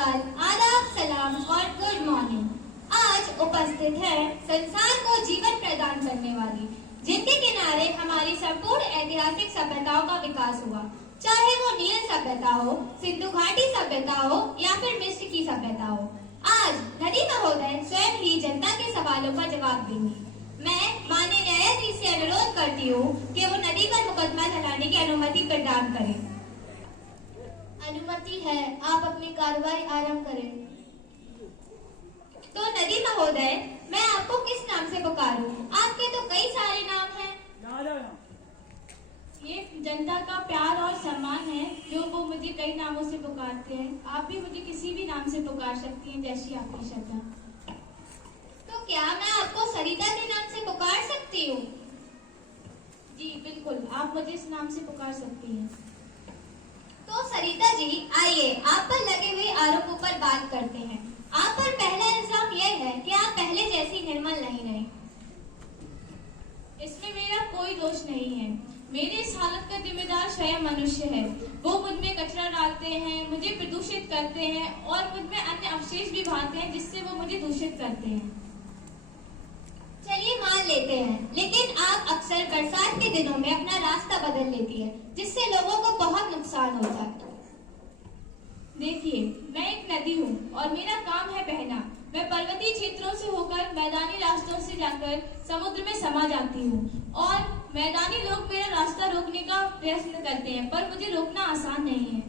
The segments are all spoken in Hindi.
अकाल, आदाब, सलाम और गुड मॉर्निंग। आज उपस्थित है संसार को जीवन प्रदान करने वाली, जिनके किनारे हमारी संपूर्ण ऐतिहासिक सभ्यताओं का विकास हुआ, चाहे वो नील सभ्यता हो, सिंधु घाटी सभ्यता हो या फिर मिस्र की सभ्यता हो। आज नदी महोदय स्वयं ही जनता के सवालों का जवाब देंगी। मैं माननीय न्यायाधीश से अनुरोध करती हूँ कि वो नदी पर मुकदमा चलाने की अनुमति प्रदान करें। अनुमति है, आप अपनी कार्रवाई आरंभ करें। तो नदी महोदय, मैं आपको किस नाम से पुकारूं? आपके तो कई सारे नाम हैं। ये जनता का प्यार और सम्मान है जो वो मुझे कई नामों से पुकारते हैं। आप भी मुझे किसी भी नाम से पुकार सकती हैं, जैसी आपकी श्रद्धा। तो क्या मैं आपको सरिता के नाम से पुकार सकती हूँ? जी बिल्कुल, आप मुझे इस नाम से पुकार सकती हैं। तो सरिता जी, आइए आप पर लगे हुए आरोपों पर बात करते हैं। आप पर पहला इल्जाम यह है कि आप पहले जैसी निर्मल नहीं रहे। इसमें मेरा कोई दोष नहीं है। मेरे इस हालत का जिम्मेदार स्वयं मनुष्य है। वो मुझ में कचरा डालते हैं, मुझे प्रदूषित करते हैं और मुझ में अन्य अवशेष भी भागते हैं, जिससे वो मुझे दूषित करते हैं। चलिए मान लेते हैं, लेकिन आप अक्सर बरसात के दिनों में अपना रास्ता बदल लेती है, जिससे लोगों को बहुत नुकसान होता है। देखिए, मैं एक नदी हूँ और मेरा काम है बहना। मैं पर्वतीय क्षेत्रों से होकर मैदानी रास्तों से जाकर समुद्र में समा जाती हूँ और मैदानी लोग मेरा रास्ता रोकने का प्रयत्न करते हैं, पर मुझे रोकना आसान नहीं है।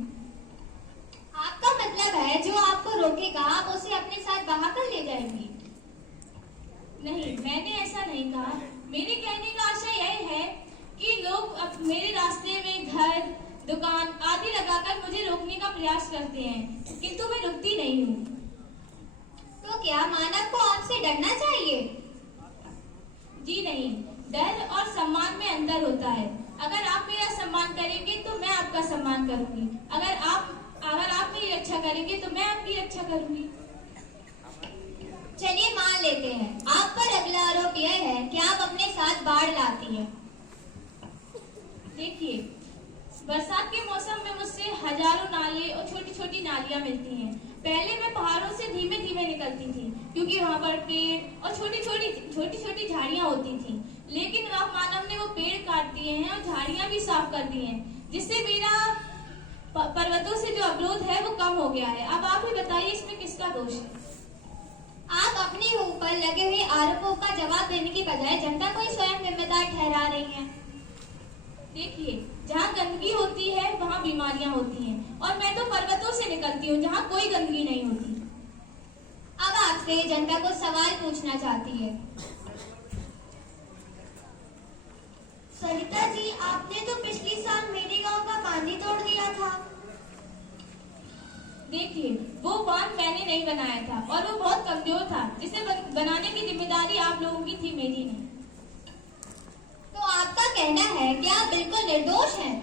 आपका मतलब है जो आपको रोकेगा आप उसे अपने साथ बहाकर ले जाएंगी? नहीं, मैंने ऐसा नहीं कहा। मेरे कहने का आशय यह है कि लोग अब मेरे रास्ते में घर, दुकान आदि लगाकर मुझे रोकने का प्रयास करते हैं, किंतु मैं रुकती नहीं हूँ। तो क्या मानव को आपसे डरना चाहिए? जी नहीं, डर और सम्मान में अंतर होता है। अगर आप मेरा सम्मान करेंगे तो मैं आपका सम्मान करूंगी। अगर आप मेरी रक्षा करेंगे तो मैं आपकी रक्षा करूंगी। चलिए मान लेते हैं, आप पर अगला आरोप यह है कि आप अपने साथ बाढ़ लाती हैं। देखिए, बरसात के मौसम में मुझसे हजारों नाले और छोटी छोटी नालियां मिलती हैं। पहले मैं पहाड़ों से धीमे धीमे निकलती थी, क्योंकि वहां पर पेड़ और छोटी छोटी झाड़ियां होती थी। लेकिन अब मानव ने वो पेड़ काट दिए हैं और झाड़ियां भी साफ कर दी हैं, जिससे मेरा पर्वतों से जो अवरोध है वो कम हो गया है। अब आप ही बताइए, इसमें किसका दोष है? आप अपने ऊपर लगे हुए आरोपों का जवाब देने की बजाय जनता को ही स्वयं जिम्मेदार ठहरा रही हैं। देखिए, जहाँ गंदगी होती है वहाँ बीमारियां होती हैं, और मैं तो पर्वतों से निकलती हूँ जहाँ कोई गंदगी नहीं होती। अब आपसे जनता को सवाल पूछना चाहती है। सरिता जी, आपने तो पिछली साल मेरे गांव का बांध ही तोड़ दिया था। देखिए, वो बांध मैंने नहीं बनाया था और वो बहुत कमजोर था, जिसे बनाने की जिम्मेदारी आप लोगों की थी, मेरी नहीं। तो आपका कहना है कि आप बिल्कुल निर्दोष हैं?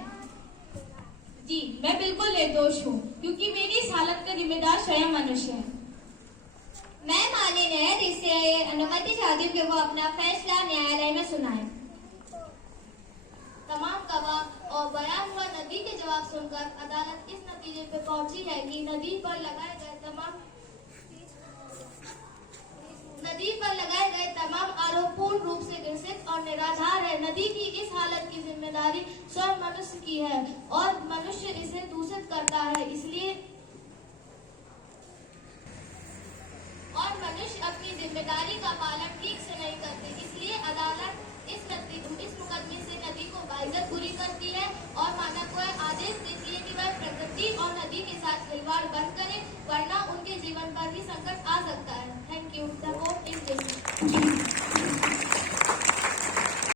जी, मैं बिल्कुल निर्दोष हूँ, क्योंकि मेरी इस हालत का जिम्मेदार स्वयं मनुष्य है। मैं माननीय न्यायाधीश से अनुमति चाहती हूँ कि वो अपना फैसला न्यायालय में सुनाए। तमाम गवाह और बयान हुआ नदी के जवाब सुनकर अदालत इस नतीजे पे पहुंची है कि नदी पर लगाए गए तमाम आरोप पूर्ण रूप से घृणित और निराधार है। नदी की इस हालत की जिम्मेदारी स्वयं मनुष्य की है और मनुष्य इसे दूषित करता है, इसलिए और मनुष्य अपनी जिम्मेदारी का पालन ठीक से नहीं करते, इसलिए अदालत इस मुकदमे से नदी को बाइज्जत बुरी करती है और मानव को आदेश देती है कि वह प्रकृति और नदी के साथ खिलवाड़ बंद करे, वरना उनके